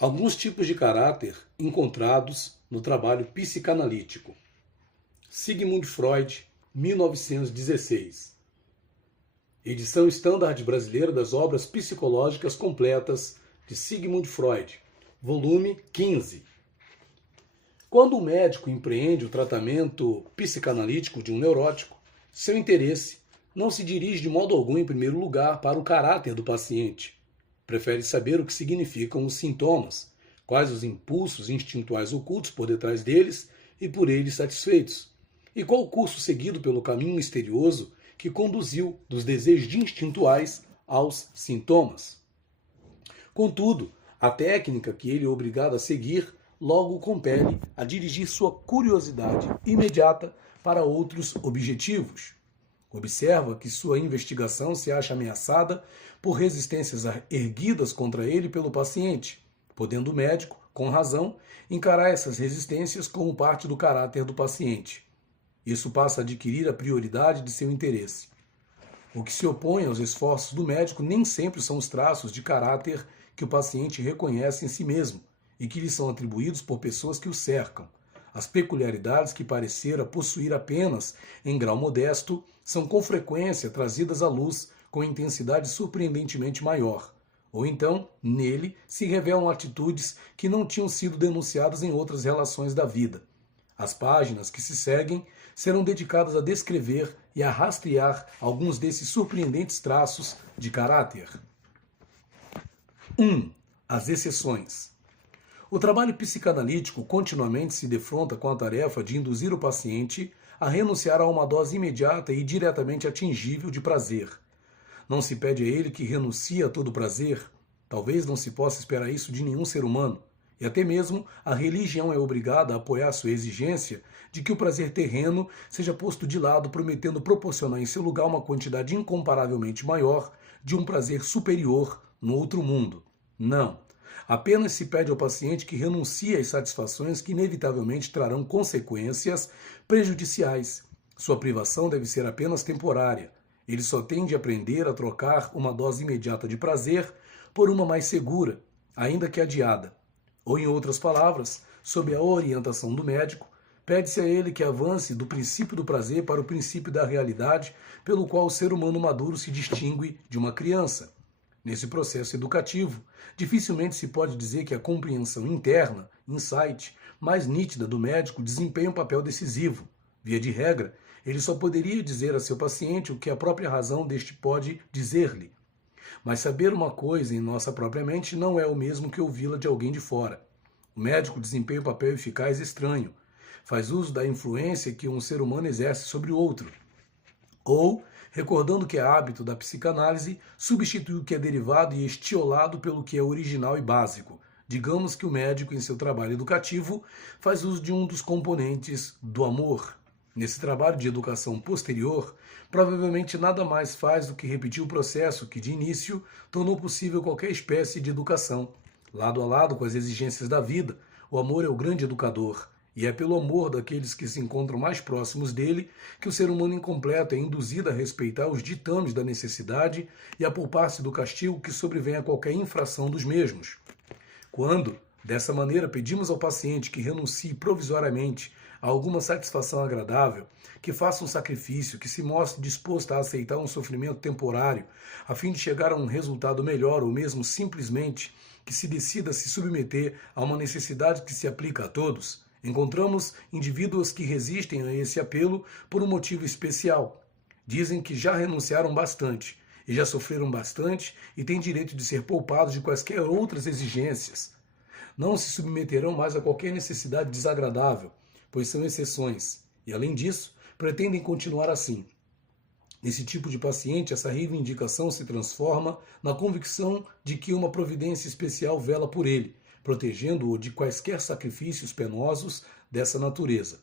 Alguns tipos de caráter encontrados no trabalho psicanalítico. Sigmund Freud, 1916. Edição Standard Brasileira das Obras Psicológicas Completas de Sigmund Freud, volume 15. Quando o médico empreende o tratamento psicanalítico de um neurótico, seu interesse não se dirige de modo algum, em primeiro lugar, para o caráter do paciente. Prefere saber o que significam os sintomas, quais os impulsos instintuais ocultos por detrás deles e por eles satisfeitos, e qual o curso seguido pelo caminho misterioso que conduziu dos desejos instintuais aos sintomas. Contudo, a técnica que ele é obrigado a seguir logo o compele a dirigir sua curiosidade imediata para outros objetivos. Observa que sua investigação se acha ameaçada por resistências erguidas contra ele pelo paciente, podendo o médico, com razão, encarar essas resistências como parte do caráter do paciente. Isso passa a adquirir a prioridade de seu interesse. O que se opõe aos esforços do médico nem sempre são os traços de caráter que o paciente reconhece em si mesmo e que lhe são atribuídos por pessoas que o cercam. As peculiaridades que parecera possuir apenas em grau modesto são com frequência trazidas à luz com intensidade surpreendentemente maior. Ou então, nele, se revelam atitudes que não tinham sido denunciadas em outras relações da vida. As páginas que se seguem serão dedicadas a descrever e a rastrear alguns desses surpreendentes traços de caráter. 1. As exceções. O trabalho psicanalítico continuamente se defronta com a tarefa de induzir o paciente a renunciar a uma dose imediata e diretamente atingível de prazer. Não se pede a ele que renuncie a todo prazer, talvez não se possa esperar isso de nenhum ser humano, e até mesmo a religião é obrigada a apoiar sua exigência de que o prazer terreno seja posto de lado, prometendo proporcionar em seu lugar uma quantidade incomparavelmente maior de um prazer superior no outro mundo. Não. Apenas se pede ao paciente que renuncie às satisfações que inevitavelmente trarão consequências prejudiciais. Sua privação deve ser apenas temporária. Ele só tem de aprender a trocar uma dose imediata de prazer por uma mais segura, ainda que adiada. Ou, em outras palavras, sob a orientação do médico, pede-se a ele que avance do princípio do prazer para o princípio da realidade, pelo qual o ser humano maduro se distingue de uma criança. Nesse processo educativo, dificilmente se pode dizer que a compreensão interna, insight, mais nítida do médico desempenha um papel decisivo. Via de regra, ele só poderia dizer a seu paciente o que a própria razão deste pode dizer-lhe. Mas saber uma coisa em nossa própria mente não é o mesmo que ouvi-la de alguém de fora. O médico desempenha um papel eficaz e estranho. Faz uso da influência que um ser humano exerce sobre o outro. Ou, recordando que é hábito da psicanálise, substitui o que é derivado e estiolado pelo que é original e básico. Digamos que o médico, em seu trabalho educativo, faz uso de um dos componentes do amor. Nesse trabalho de educação posterior, provavelmente nada mais faz do que repetir o processo que, de início, tornou possível qualquer espécie de educação. Lado a lado com as exigências da vida, o amor é o grande educador. E é pelo amor daqueles que se encontram mais próximos dele que o ser humano incompleto é induzido a respeitar os ditames da necessidade e a poupar-se do castigo que sobrevém a qualquer infração dos mesmos. Quando, dessa maneira, pedimos ao paciente que renuncie provisoriamente a alguma satisfação agradável, que faça um sacrifício, que se mostre disposto a aceitar um sofrimento temporário, a fim de chegar a um resultado melhor, ou mesmo simplesmente que se decida a se submeter a uma necessidade que se aplica a todos, encontramos indivíduos que resistem a esse apelo por um motivo especial. Dizem que já renunciaram bastante, e já sofreram bastante, e têm direito de ser poupados de quaisquer outras exigências. Não se submeterão mais a qualquer necessidade desagradável, pois são exceções, e além disso, pretendem continuar assim. Nesse tipo de paciente, essa reivindicação se transforma na convicção de que uma providência especial vela por ele, protegendo-o de quaisquer sacrifícios penosos dessa natureza.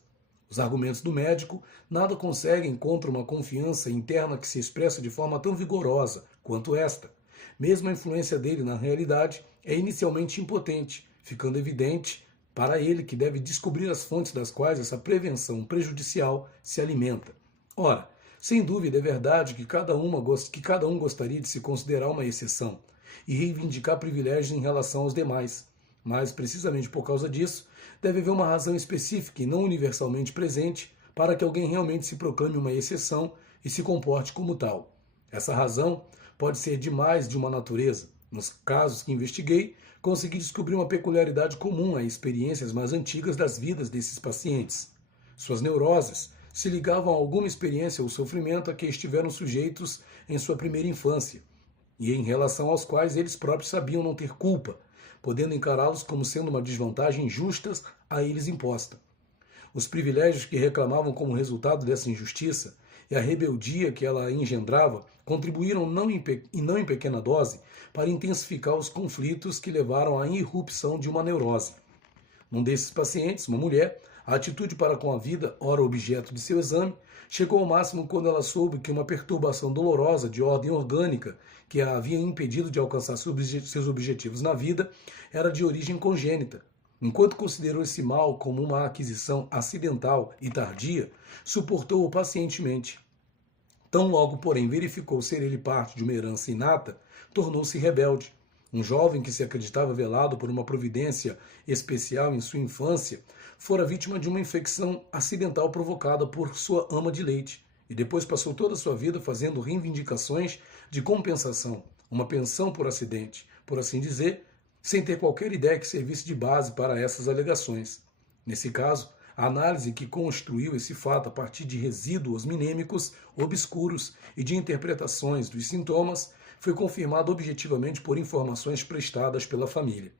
Os argumentos do médico nada conseguem contra uma confiança interna que se expressa de forma tão vigorosa quanto esta. Mesmo a influência dele na realidade é inicialmente impotente, ficando evidente para ele que deve descobrir as fontes das quais essa prevenção prejudicial se alimenta. Ora, sem dúvida é verdade que cada um gostaria de se considerar uma exceção e reivindicar privilégios em relação aos demais. mas precisamente por causa disso, deve haver uma razão específica e não universalmente presente para que alguém realmente se proclame uma exceção e se comporte como tal. Essa razão pode ser de mais de uma natureza. Nos casos que investiguei, consegui descobrir uma peculiaridade comum a experiências mais antigas das vidas desses pacientes. Suas neuroses se ligavam a alguma experiência ou sofrimento a que estiveram sujeitos em sua primeira infância, e em relação aos quais eles próprios sabiam não ter culpa, podendo encará-los como sendo uma desvantagem justa a eles imposta. Os privilégios que reclamavam como resultado dessa injustiça e a rebeldia que ela engendrava contribuíram não em pequena dose para intensificar os conflitos que levaram à irrupção de uma neurose. Num desses pacientes, uma mulher, a atitude para com a vida, ora objeto de seu exame, chegou ao máximo quando ela soube que uma perturbação dolorosa de ordem orgânica que a havia impedido de alcançar seus objetivos na vida era de origem congênita. Enquanto considerou esse mal como uma aquisição acidental e tardia, suportou-o pacientemente. Tão logo, porém, verificou ser ele parte de uma herança inata, tornou-se rebelde. Um jovem que se acreditava velado por uma providência especial em sua infância, fora vítima de uma infecção acidental provocada por sua ama de leite, e depois passou toda a sua vida fazendo reivindicações de compensação, uma pensão por acidente, por assim dizer, sem ter qualquer ideia que servisse de base para essas alegações. Nesse caso, a análise que construiu esse fato a partir de resíduos minêmicos obscuros e de interpretações dos sintomas foi confirmada objetivamente por informações prestadas pela família.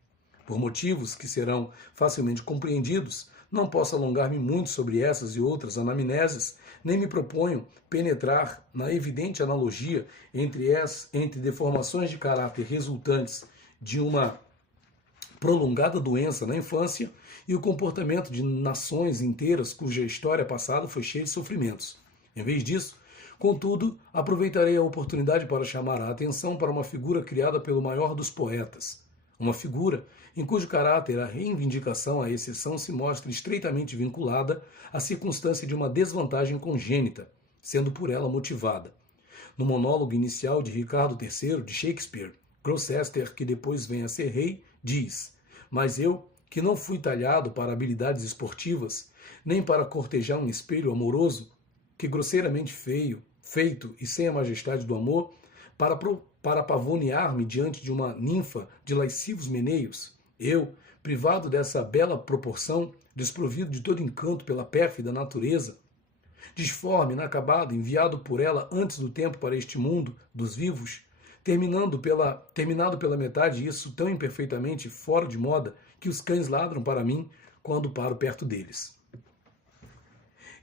Por motivos que serão facilmente compreendidos, não posso alongar-me muito sobre essas e outras anamneses, nem me proponho penetrar na evidente analogia entre deformações de caráter resultantes de uma prolongada doença na infância e o comportamento de nações inteiras cuja história passada foi cheia de sofrimentos. Em vez disso, contudo, aproveitarei a oportunidade para chamar a atenção para uma figura criada pelo maior dos poetas. Uma figura em cujo caráter a reivindicação à exceção se mostra estreitamente vinculada à circunstância de uma desvantagem congênita, sendo por ela motivada. No monólogo inicial de Ricardo III, de Shakespeare, Gloucester, que depois vem a ser rei, diz: "Mas eu, que não fui talhado para habilidades esportivas, nem para cortejar um espelho amoroso, que grosseiramente feito e sem a majestade do amor, para pavonear-me diante de uma ninfa de lascivos meneios, eu, privado dessa bela proporção, desprovido de todo encanto pela pérfida natureza, disforme, inacabado, enviado por ela antes do tempo para este mundo dos vivos, terminado pela metade, isso tão imperfeitamente fora de moda que os cães ladram para mim quando paro perto deles.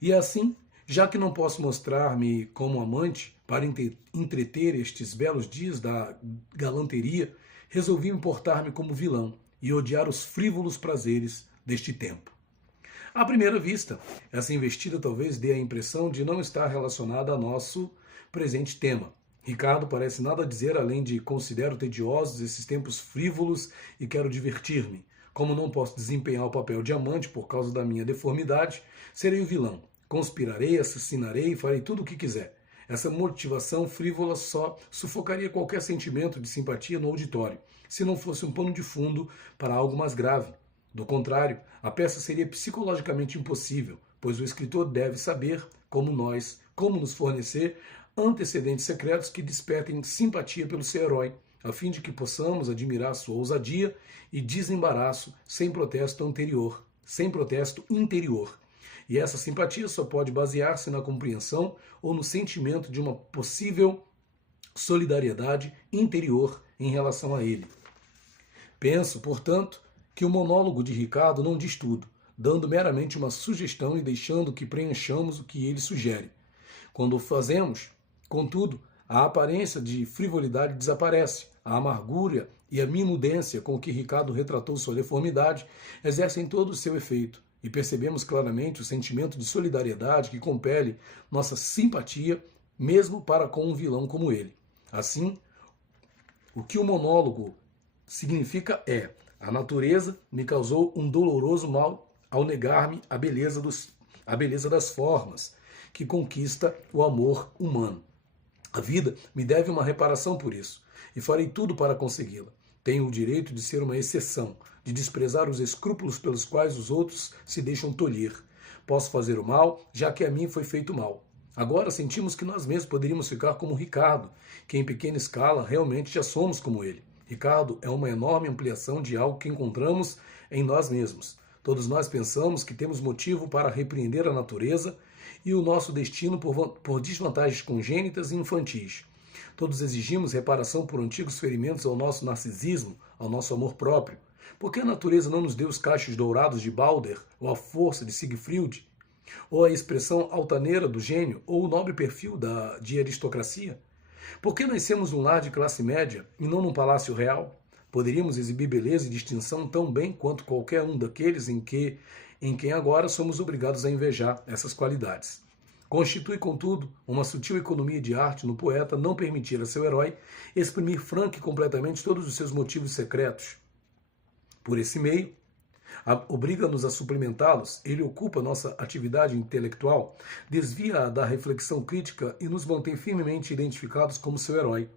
E assim, já que não posso mostrar-me como amante para entreter estes belos dias da galanteria, resolvi importar-me como vilão e odiar os frívolos prazeres deste tempo. À primeira vista, essa investida talvez dê a impressão de não estar relacionada ao nosso presente tema. Ricardo parece nada dizer além de considero tediosos esses tempos frívolos e quero divertir-me. Como não posso desempenhar o papel de amante por causa da minha deformidade, serei o vilão. Conspirarei, assassinarei e farei tudo o que quiser. Essa motivação frívola só sufocaria qualquer sentimento de simpatia no auditório, se não fosse um pano de fundo para algo mais grave. Do contrário, a peça seria psicologicamente impossível, pois o escritor deve saber, como nos fornecer antecedentes secretos que despertem simpatia pelo seu herói, a fim de que possamos admirar sua ousadia e desembaraço sem protesto interior. E essa simpatia só pode basear-se na compreensão ou no sentimento de uma possível solidariedade interior em relação a ele. Penso, portanto, que o monólogo de Ricardo não diz tudo, dando meramente uma sugestão e deixando que preenchamos o que ele sugere. Quando o fazemos, contudo, a aparência de frivolidade desaparece, a amargura e a minudência com que Ricardo retratou sua deformidade exercem todo o seu efeito, e percebemos claramente o sentimento de solidariedade que compele nossa simpatia, mesmo para com um vilão como ele. Assim, o que o monólogo significa é: a natureza me causou um doloroso mal ao negar-me a beleza das formas, que conquista o amor humano. A vida me deve uma reparação por isso, e farei tudo para consegui-la. Tenho o direito de ser uma exceção, de desprezar os escrúpulos pelos quais os outros se deixam tolher. Posso fazer o mal, já que a mim foi feito mal. Agora sentimos que nós mesmos poderíamos ficar como Ricardo, que em pequena escala realmente já somos como ele. Ricardo é uma enorme ampliação de algo que encontramos em nós mesmos. Todos nós pensamos que temos motivo para repreender a natureza e o nosso destino por desvantagens congênitas e infantis. Todos exigimos reparação por antigos ferimentos ao nosso narcisismo, ao nosso amor próprio. Por que a natureza não nos deu os cachos dourados de Balder, ou a força de Siegfried, ou a expressão altaneira do gênio, ou o nobre perfil de aristocracia? Por que nascemos num lar de classe média e não num palácio real? Poderíamos exibir beleza e distinção tão bem quanto qualquer um daqueles em quem agora somos obrigados a invejar essas qualidades. Constitui, contudo, uma sutil economia de arte no poeta não permitir a seu herói exprimir franca e completamente todos os seus motivos secretos. Por esse meio, obriga-nos a suplementá-los, ele ocupa nossa atividade intelectual, desvia-a da reflexão crítica e nos mantém firmemente identificados com seu herói.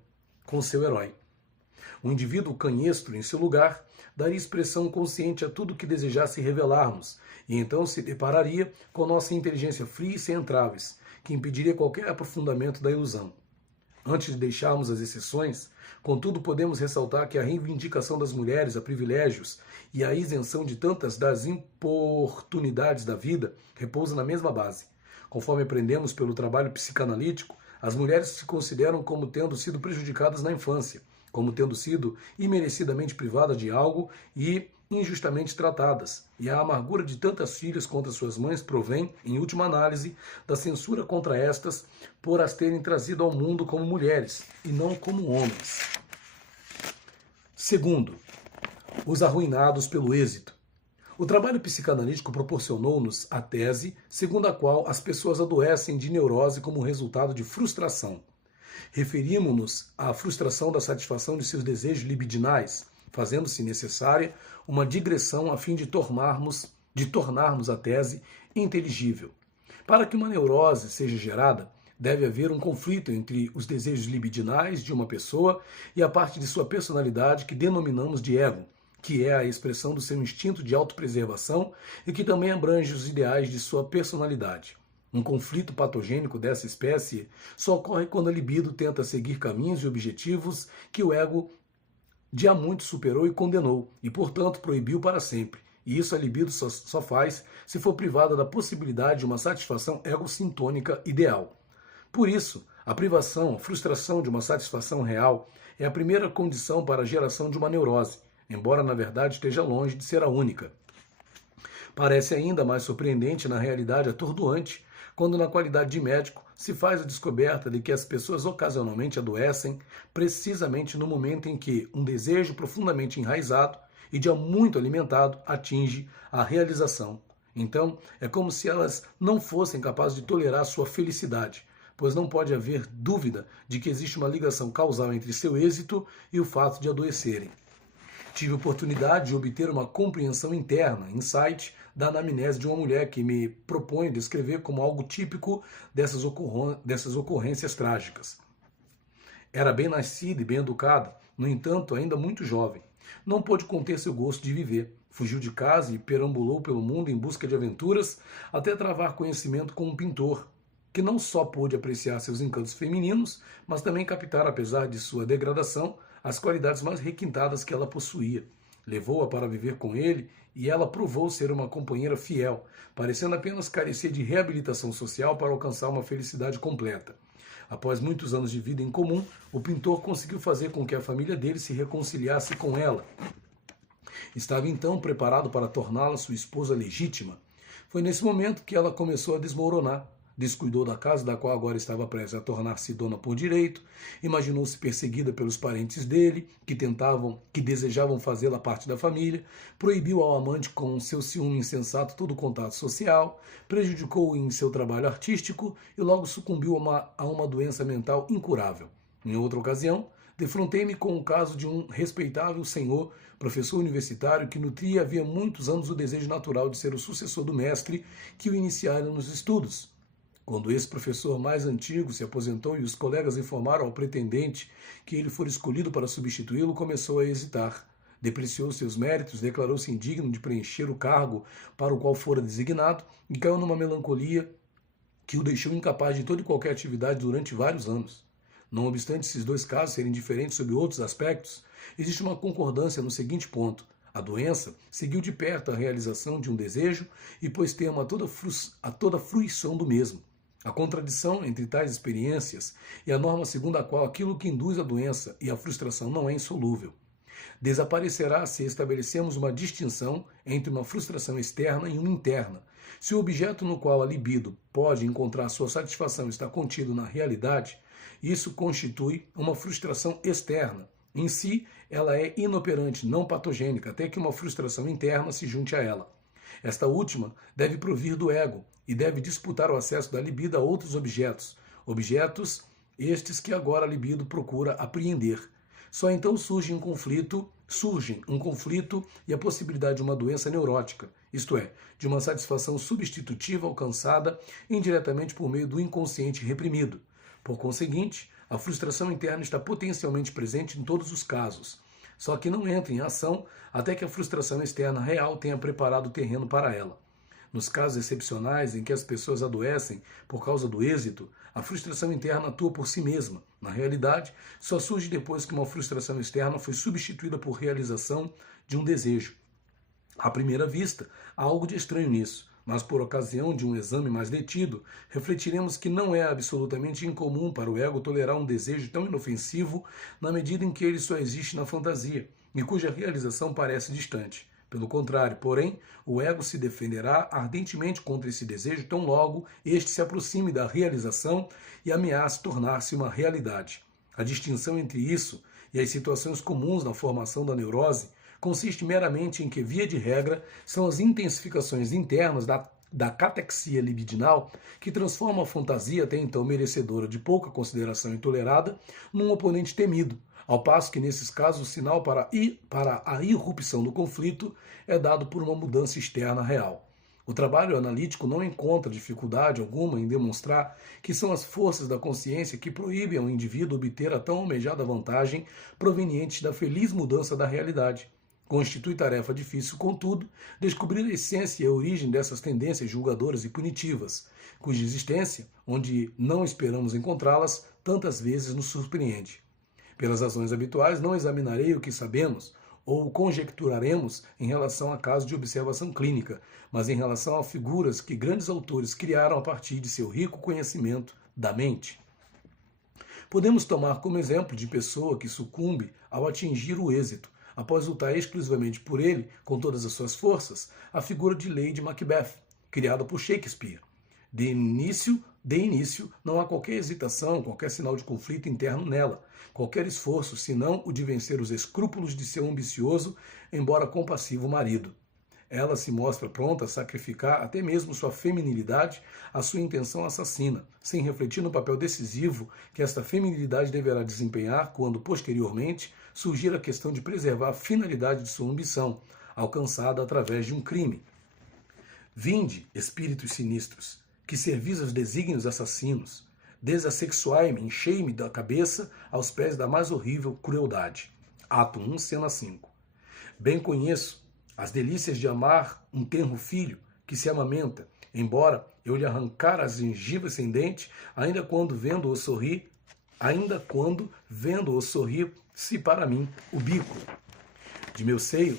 O indivíduo canhestro, em seu lugar, daria expressão consciente a tudo que desejasse revelarmos, e então se depararia com nossa inteligência fria e sem entraves, que impediria qualquer aprofundamento da ilusão. Antes de deixarmos as exceções, contudo, podemos ressaltar que a reivindicação das mulheres a privilégios e a isenção de tantas das importunidades da vida repousa na mesma base. Conforme aprendemos pelo trabalho psicanalítico, as mulheres se consideram como tendo sido prejudicadas na infância, como tendo sido imerecidamente privadas de algo e injustamente tratadas, e a amargura de tantas filhas contra suas mães provém, em última análise, da censura contra estas por as terem trazido ao mundo como mulheres e não como homens. Segundo, os arruinados pelo êxito. O trabalho psicanalítico proporcionou-nos a tese segundo a qual as pessoas adoecem de neurose como resultado de frustração. Referimos-nos à frustração da satisfação de seus desejos libidinais, fazendo-se necessária uma digressão a fim de tornarmos a tese inteligível. Para que uma neurose seja gerada, deve haver um conflito entre os desejos libidinais de uma pessoa e a parte de sua personalidade que denominamos de ego, que é a expressão do seu instinto de autopreservação e que também abrange os ideais de sua personalidade. Um conflito patogênico dessa espécie só ocorre quando a libido tenta seguir caminhos e objetivos que o ego de há muito superou e condenou, e portanto proibiu para sempre. E isso a libido só faz se for privada da possibilidade de uma satisfação egocintônica ideal. Por isso, a frustração de uma satisfação real é a primeira condição para a geração de uma neurose, embora na verdade esteja longe de ser a única. Parece ainda mais surpreendente, na realidade atordoante, quando na qualidade de médico se faz a descoberta de que as pessoas ocasionalmente adoecem precisamente no momento em que um desejo profundamente enraizado e de há muito alimentado atinge a realização. Então, é como se elas não fossem capazes de tolerar sua felicidade, pois não pode haver dúvida de que existe uma ligação causal entre seu êxito e o fato de adoecerem. Tive oportunidade de obter uma compreensão interna, insight, da anamnese de uma mulher que me propõe descrever como algo típico dessas ocorrências trágicas. Era bem nascida e bem educada, no entanto, ainda muito jovem. Não pôde conter seu gosto de viver. Fugiu de casa e perambulou pelo mundo em busca de aventuras, até travar conhecimento com um pintor, que não só pôde apreciar seus encantos femininos, mas também captar, apesar de sua degradação, as qualidades mais requintadas que ela possuía. Levou-a para viver com ele e ela provou ser uma companheira fiel, parecendo apenas carecer de reabilitação social para alcançar uma felicidade completa. Após muitos anos de vida em comum, o pintor conseguiu fazer com que a família dele se reconciliasse com ela. Estava então preparado para torná-la sua esposa legítima. Foi nesse momento que ela começou a desmoronar. Descuidou da casa da qual agora estava prestes a tornar-se dona por direito, imaginou-se perseguida pelos parentes dele, que desejavam fazê-la parte da família, proibiu ao amante com seu ciúme insensato todo o contato social, prejudicou-o em seu trabalho artístico e logo sucumbiu a uma doença mental incurável. Em outra ocasião, defrontei-me com o caso de um respeitável senhor, professor universitário, que nutria havia muitos anos o desejo natural de ser o sucessor do mestre que o iniciara nos estudos. Quando esse professor mais antigo se aposentou e os colegas informaram ao pretendente que ele fora escolhido para substituí-lo, começou a hesitar. depreciou seus méritos, declarou-se indigno de preencher o cargo para o qual fora designado e caiu numa melancolia que o deixou incapaz de toda e qualquer atividade durante vários anos. Não obstante esses dois casos serem diferentes sob outros aspectos, existe uma concordância no seguinte ponto: a doença seguiu de perto a realização de um desejo e pôs termo a toda fruição do mesmo. A contradição entre tais experiências e a norma segundo a qual aquilo que induz a doença e a frustração não é insolúvel desaparecerá se estabelecemos uma distinção entre uma frustração externa e uma interna. Se o objeto no qual a libido pode encontrar sua satisfação está contido na realidade, isso constitui uma frustração externa. Em si, ela é inoperante, não patogênica, até que uma frustração interna se junte a ela. Esta última deve provir do ego e deve disputar o acesso da libido a outros objetos, estes que agora a libido procura apreender. Só então surge um conflito e a possibilidade de uma doença neurótica, isto é, de uma satisfação substitutiva alcançada indiretamente por meio do inconsciente reprimido. Por conseguinte, a frustração interna está potencialmente presente em todos os casos, só que não entra em ação até que a frustração externa real tenha preparado o terreno para ela. Nos casos excepcionais em que as pessoas adoecem por causa do êxito, a frustração interna atua por si mesma. Na realidade, só surge depois que uma frustração externa foi substituída por realização de um desejo. À primeira vista, há algo de estranho nisso, mas por ocasião de um exame mais detido, refletiremos que não é absolutamente incomum para o ego tolerar um desejo tão inofensivo na medida em que ele só existe na fantasia e cuja realização parece distante. Pelo contrário, porém, o ego se defenderá ardentemente contra esse desejo tão logo este se aproxime da realização e ameace tornar-se uma realidade. A distinção entre isso e as situações comuns na formação da neurose consiste meramente em que, via de regra, são as intensificações internas da catexia libidinal que transformam a fantasia, até então merecedora de pouca consideração e tolerada, num oponente temido, ao passo que, nesses casos, o sinal para a irrupção do conflito é dado por uma mudança externa real. O trabalho analítico não encontra dificuldade alguma em demonstrar que são as forças da consciência que proíbem ao indivíduo obter a tão almejada vantagem proveniente da feliz mudança da realidade. Constitui tarefa difícil, contudo, descobrir a essência e a origem dessas tendências julgadoras e punitivas, cuja existência, onde não esperamos encontrá-las, tantas vezes nos surpreende. Pelas razões habituais, não examinarei o que sabemos ou conjecturaremos em relação a casos de observação clínica, mas em relação a figuras que grandes autores criaram a partir de seu rico conhecimento da mente. Podemos tomar como exemplo de pessoa que sucumbe ao atingir o êxito, após lutar exclusivamente por ele, com todas as suas forças, a figura de Lady Macbeth, criada por Shakespeare. De início, não há qualquer hesitação, qualquer sinal de conflito interno nela, qualquer esforço, senão o de vencer os escrúpulos de seu ambicioso, embora compassivo marido. Ela se mostra pronta a sacrificar até mesmo sua feminilidade à sua intenção assassina, sem refletir no papel decisivo que esta feminilidade deverá desempenhar quando, posteriormente, surgir a questão de preservar a finalidade de sua ambição, alcançada através de um crime. Vinde, espíritos sinistros, que servis aos desígnios assassinos, desassexuai-me, enchei-me da cabeça aos pés da mais horrível crueldade. Ato 1, cena 5. Bem conheço as delícias de amar um tenro filho que se amamenta, embora eu lhe arrancar as gengivas sem dente, ainda quando vendo-o sorrir, se para mim o bico de meu seio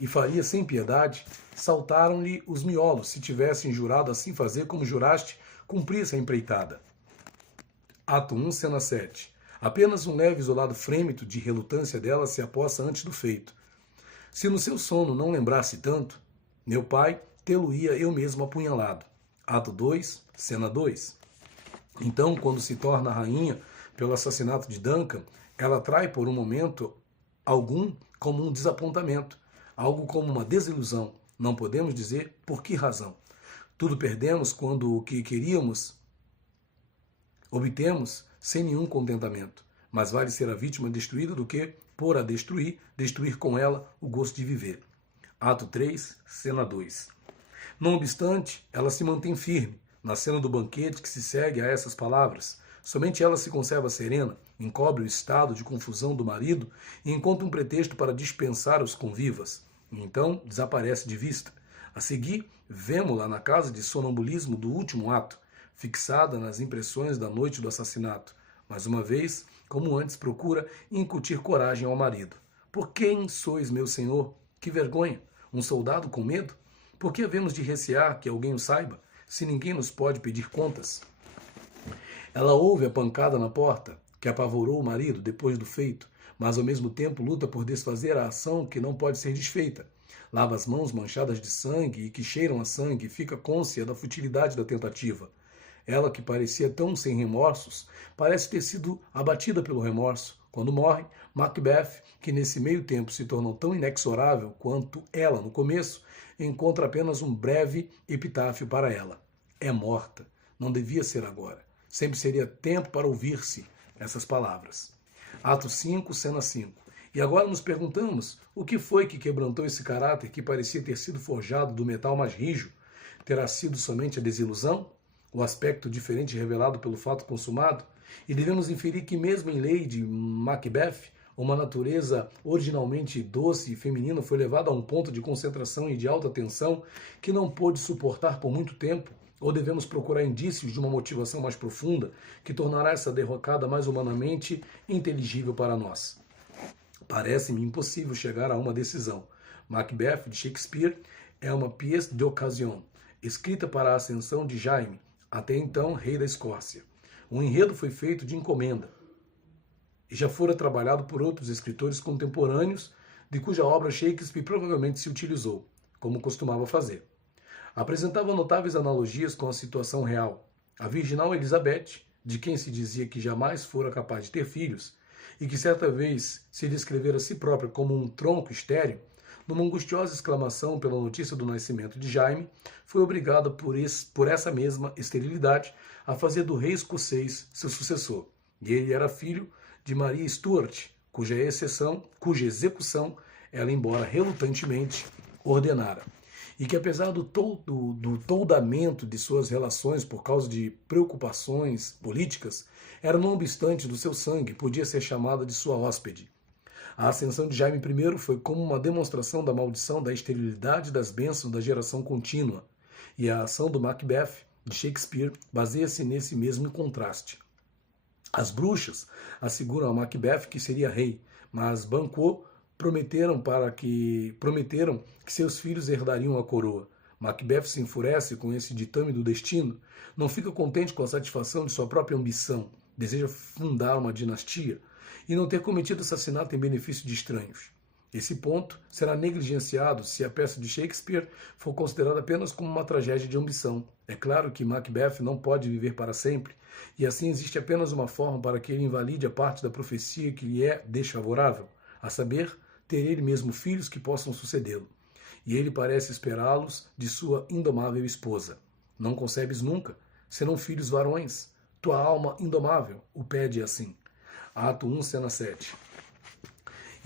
e faria sem piedade, saltaram-lhe os miolos, se tivessem jurado assim fazer como juraste, cumprisse a empreitada. Ato 1, cena 7. Apenas um leve isolado frêmito de relutância dela se apossa antes do feito. Se no seu sono não lembrasse tanto, meu pai tê-lo-ia eu mesmo apunhalado. Ato 2, cena 2. Então, quando se torna rainha pelo assassinato de Duncan, ela trai por um momento algum como um desapontamento, algo como uma desilusão. Não podemos dizer por que razão. Tudo perdemos quando o que queríamos obtemos sem nenhum contentamento. Mas vale ser a vítima destruída do que, por a destruir com ela o gosto de viver. Ato 3, cena 2. Não obstante, ela se mantém firme na cena do banquete que se segue a essas palavras. Somente ela se conserva serena, encobre o estado de confusão do marido e encontra um pretexto para dispensar os convivas. E então desaparece de vista. A seguir, vemo-la na casa de sonambulismo do último ato, fixada nas impressões da noite do assassinato. Mais uma vez, como antes, procura incutir coragem ao marido. Por quem sois, meu senhor? Que vergonha! Um soldado com medo? Por que havemos de recear que alguém o saiba, se ninguém nos pode pedir contas? Ela ouve a pancada na porta, que apavorou o marido depois do feito, mas ao mesmo tempo luta por desfazer a ação que não pode ser desfeita. Lava as mãos manchadas de sangue e que cheiram a sangue e fica cônscia da futilidade da tentativa. Ela, que parecia tão sem remorsos, parece ter sido abatida pelo remorso. Quando morre, Macbeth, que nesse meio tempo se tornou tão inexorável quanto ela no começo, encontra apenas um breve epitáfio para ela. É morta. Não devia ser agora. Sempre seria tempo para ouvir-se essas palavras. Ato 5, cena 5. E agora nos perguntamos, o que foi que quebrantou esse caráter que parecia ter sido forjado do metal mais rijo? Terá sido somente a desilusão? O aspecto diferente revelado pelo fato consumado? E devemos inferir que mesmo em Lady Macbeth, uma natureza originalmente doce e feminina foi levada a um ponto de concentração e de alta tensão que não pôde suportar por muito tempo? Ou devemos procurar indícios de uma motivação mais profunda que tornará essa derrocada mais humanamente inteligível para nós? Parece-me impossível chegar a uma decisão. Macbeth, de Shakespeare, é uma pièce d'occasion, escrita para a ascensão de Jaime, até então rei da Escócia. O enredo foi feito de encomenda e já fora trabalhado por outros escritores contemporâneos, de cuja obra Shakespeare provavelmente se utilizou, como costumava fazer. Apresentava notáveis analogias com a situação real. A virginal Elizabeth, de quem se dizia que jamais fora capaz de ter filhos, e que certa vez se descrevera a si própria como um tronco estéril, numa angustiosa exclamação pela notícia do nascimento de Jaime, foi obrigada por essa mesma esterilidade a fazer do rei escocês seu sucessor. E ele era filho de Maria Stuart, cuja execução ela, embora relutantemente, ordenara. E que apesar do toldamento de suas relações por causa de preocupações políticas, era não obstante do seu sangue, podia ser chamada de sua hóspede. A ascensão de Jaime I foi como uma demonstração da maldição da esterilidade das bênçãos da geração contínua, e a ação do Macbeth, de Shakespeare, baseia-se nesse mesmo contraste. As bruxas asseguram a Macbeth que seria rei, mas Banquo prometeram que seus filhos herdariam a coroa. Macbeth se enfurece com esse ditame do destino, não fica contente com a satisfação de sua própria ambição, deseja fundar uma dinastia e não ter cometido assassinato em benefício de estranhos. Esse ponto será negligenciado se a peça de Shakespeare for considerada apenas como uma tragédia de ambição. É claro que Macbeth não pode viver para sempre, e assim existe apenas uma forma para que ele invalide a parte da profecia que lhe é desfavorável, a saber, ter ele mesmo filhos que possam sucedê-lo. E ele parece esperá-los de sua indomável esposa. Não concebes nunca, serão filhos varões. Tua alma indomável o pede assim. Ato 1, cena 7.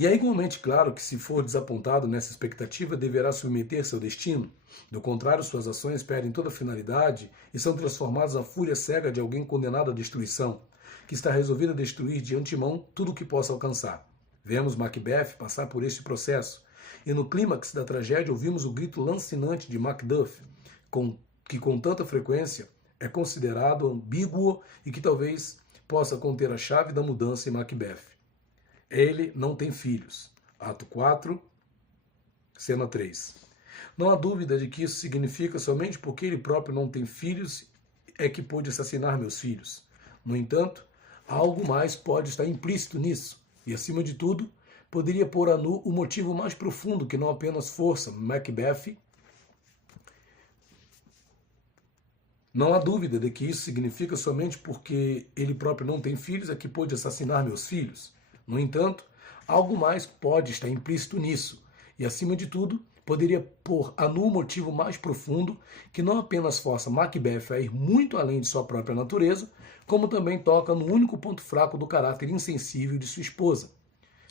E é igualmente claro que, se for desapontado nessa expectativa, deverá submeter-se ao destino. Do contrário, suas ações perdem toda finalidade e são transformadas na fúria cega de alguém condenado à destruição, que está resolvido a destruir de antemão tudo o que possa alcançar. Vemos Macbeth passar por este processo, e no clímax da tragédia ouvimos o grito lancinante de Macduff, que com tanta frequência é considerado ambíguo e que talvez possa conter a chave da mudança em Macbeth. Ele não tem filhos. Ato 4, cena 3. Não há dúvida de que isso significa somente porque ele próprio não tem filhos é que pôde assassinar meus filhos. No entanto, algo mais pode estar implícito nisso. E, acima de tudo, poderia pôr a nu o motivo mais profundo que não apenas força Macbeth. Não há dúvida de que isso significa somente porque ele próprio não tem filhos é que pôde assassinar meus filhos. No entanto, algo mais pode estar implícito nisso. E, acima de tudo, poderia pôr a nu o motivo mais profundo que não apenas força Macbeth a ir muito além de sua própria natureza, como também toca no único ponto fraco do caráter insensível de sua esposa.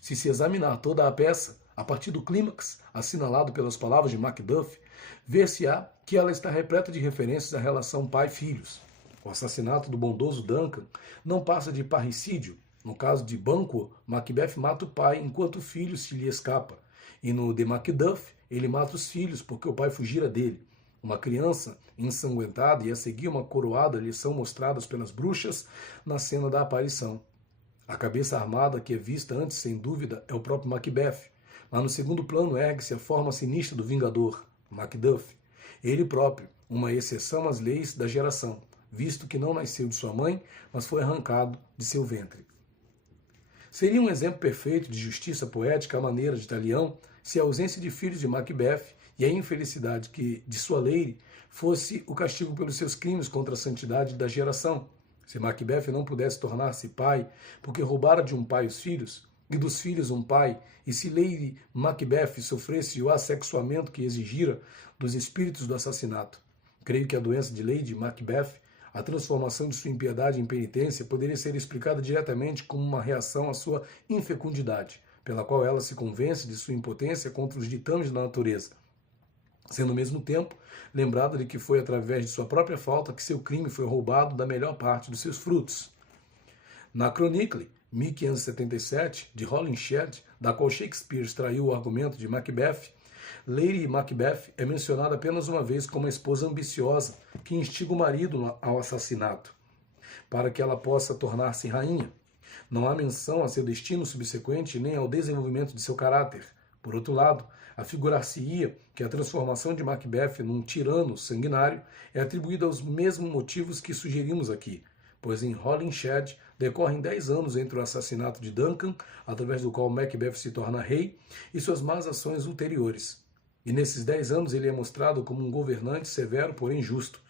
Se examinar toda a peça, a partir do clímax, assinalado pelas palavras de Macduff, ver-se-á que ela está repleta de referências à relação pai-filhos. O assassinato do bondoso Duncan não passa de parricídio, No caso de Banquo, Macbeth mata o pai enquanto o filho se lhe escapa. E no de Macduff, ele mata os filhos porque o pai fugira dele. Uma criança ensanguentada e a seguir uma coroada lhe são mostradas pelas bruxas na cena da aparição. A cabeça armada que é vista antes, sem dúvida, é o próprio Macbeth. Mas no segundo plano ergue-se a forma sinistra do Vingador, Macduff. Ele próprio, uma exceção às leis da geração, visto que não nasceu de sua mãe, mas foi arrancado de seu ventre. Seria um exemplo perfeito de justiça poética à maneira de Talião se a ausência de filhos de Macbeth e a infelicidade de sua lei fosse o castigo pelos seus crimes contra a santidade da geração. Se Macbeth não pudesse tornar-se pai porque roubara de um pai os filhos, e dos filhos um pai, e se Lady Macbeth sofresse o assexuamento que exigira dos espíritos do assassinato. Creio que a doença de Lady Macbeth, a transformação de sua impiedade em penitência, poderia ser explicada diretamente como uma reação à sua infecundidade, pela qual ela se convence de sua impotência contra os ditames da natureza, sendo ao mesmo tempo lembrada de que foi através de sua própria falta que seu crime foi roubado da melhor parte dos seus frutos. Na Chronicle, 1577, de Holinshed, da qual Shakespeare extraiu o argumento de Macbeth, Lady Macbeth é mencionada apenas uma vez como uma esposa ambiciosa que instiga o marido ao assassinato, para que ela possa tornar-se rainha. Não há menção a seu destino subsequente nem ao desenvolvimento de seu caráter. Por outro lado, afigurar-se-ia que a transformação de Macbeth num tirano sanguinário é atribuída aos mesmos motivos que sugerimos aqui, pois em Holinshed decorrem 10 anos entre o assassinato de Duncan, através do qual Macbeth se torna rei, e suas más ações ulteriores. E nesses 10 anos ele é mostrado como um governante severo, porém justo.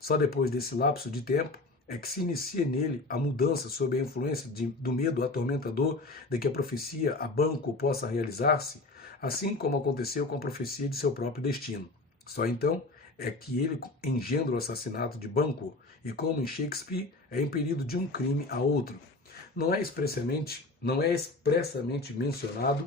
Só depois desse lapso de tempo é que se inicia nele a mudança sob a influência do medo atormentador de que a profecia a Banquo possa realizar-se, assim como aconteceu com a profecia de seu próprio destino. Só então é que ele engendra o assassinato de Banquo, e como em Shakespeare, é impelido de um crime a outro. Não é expressamente mencionado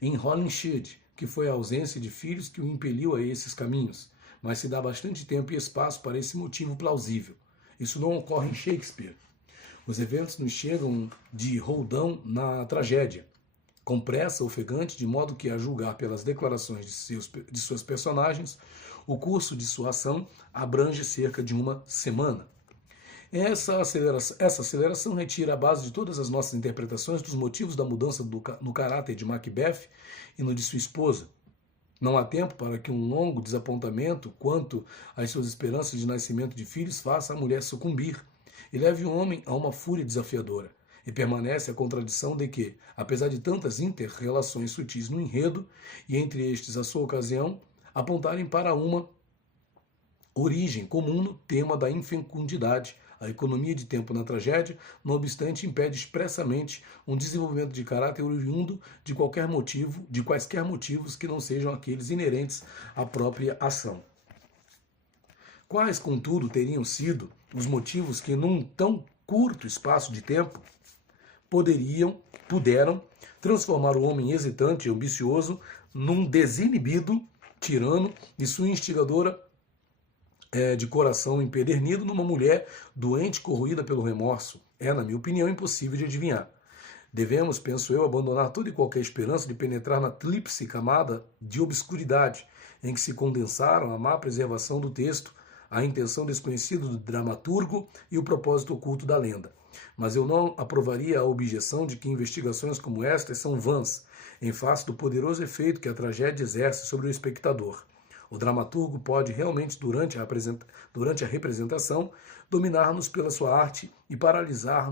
em Holinshed que foi a ausência de filhos que o impeliu a esses caminhos, mas se dá bastante tempo e espaço para esse motivo plausível. Isso não ocorre em Shakespeare. Os eventos nos chegam de roldão na tragédia, com pressa ofegante, de modo que, a julgar pelas declarações de suas personagens, o curso de sua ação abrange cerca de uma semana. Essa aceleração retira a base de todas as nossas interpretações dos motivos da mudança no caráter de Macbeth e no de sua esposa. Não há tempo para que um longo desapontamento quanto às suas esperanças de nascimento de filhos faça a mulher sucumbir e leve o homem a uma fúria desafiadora. E permanece a contradição de que, apesar de tantas inter-relações sutis no enredo, e entre estes a sua ocasião, apontarem para uma origem comum no tema da infecundidade, a economia de tempo na tragédia, não obstante, impede expressamente um desenvolvimento de caráter oriundo de quaisquer motivos que não sejam aqueles inerentes à própria ação. Quais, contudo, teriam sido os motivos que, num tão curto espaço de tempo, puderam transformar o homem hesitante e ambicioso num desinibido tirano e sua instigadora de coração empedernido numa mulher doente corroída pelo remorso? É, na minha opinião, impossível de adivinhar. Devemos, penso eu, abandonar toda e qualquer esperança de penetrar na tríplice camada de obscuridade em que se condensaram a má preservação do texto, a intenção desconhecida do dramaturgo e o propósito oculto da lenda. Mas eu não aprovaria a objeção de que investigações como estas são vãs, em face do poderoso efeito que a tragédia exerce sobre o espectador. O dramaturgo pode realmente, durante a representação, dominar-nos pela sua arte e paralisar